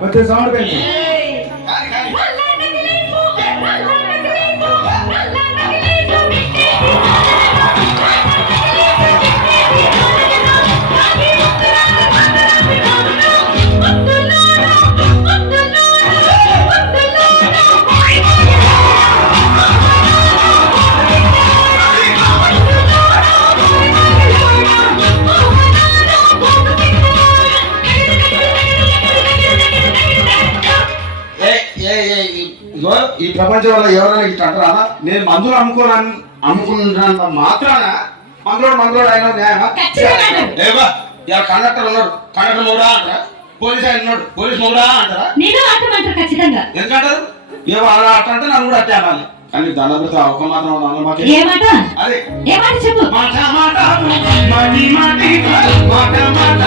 కొంచెం సౌండ్ పెంచు. ఈ ప్రపంచంలో ఎవరైనా ఇట్లా అంటారా? నేను మందులు అమ్ముకున్నంత మాత్రాన మందులోడు అయినా న్యాయమా? లేవా ఇలా కండక్టర్ ఉన్నాడు, కండక్టర్ మూడా అంటారా? పోలీస్ ఆయన ఉన్నాడు, పోలీస్ మూడా అంటారా? ఎందుకంటారు? ఏమో అలా అట్లా అంటే నన్ను కూడా అట్టే అనాలి. కానీ దాని ఒక మాత్రం అదే చెప్పు. మాట మాట మాటి మాటి మాట మాట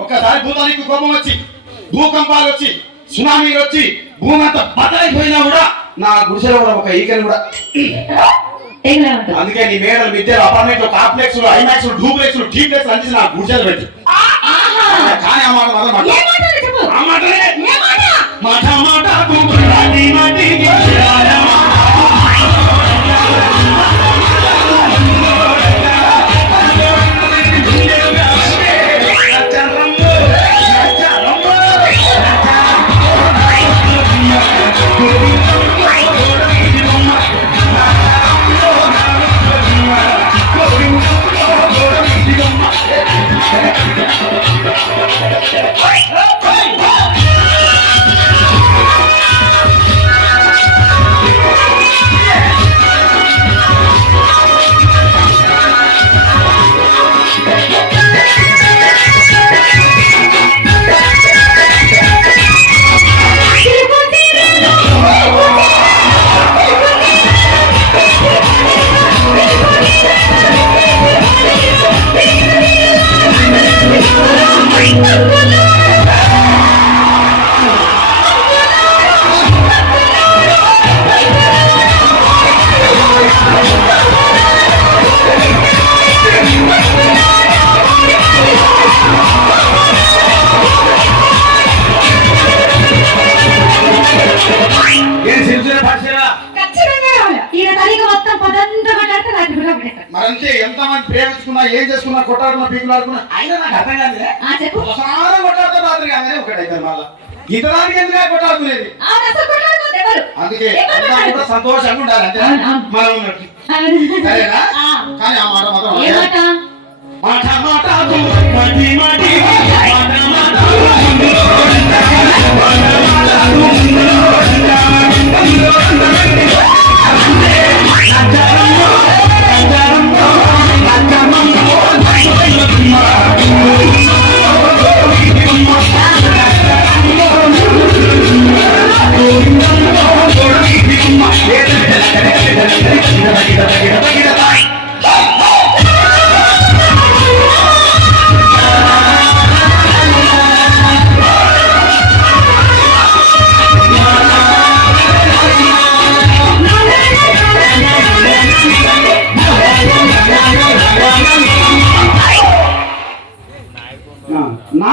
ఒక్కసారి భూతానికి కోపం వచ్చి భూకంపాలు వచ్చి సునామీలు వచ్చి భూమి అంతా బదలైపోయినా కూడా నా గుడిసెలో కూడా ఒక ఈకని కూడా. అందుకే నీ మేడలు మిద్దెలు అపార్ట్మెంట్ కాంప్లెక్స్ ఐమాక్స్ డూప్లెక్స్ టీప్లెక్స్ అందించి నా గుడిసెలు పెట్టి. కానీ ఆ మాట మాత్రం ఆ మాటనే మాట మాట మరంతే ఎంతమంది ప్రేమించుకున్నా ఏం చేసుకున్నా కొట్టాడుకున్నా పీకులాడుకున్నా అయినా నాకు అర్థం కాదు. ఒకసారి కొట్టాడుతో రాత్రి కాగానే ఒకటైతే మళ్ళా ఇంతదానికి ఎందుకు కొట్టాడుకునేది? అందుకే కూడా సంతోషంగా ఉండాలి అంతే మనం ఉన్నట్టు. సరేనా? కానీ ఆ మాట మాత్రం మాట మాట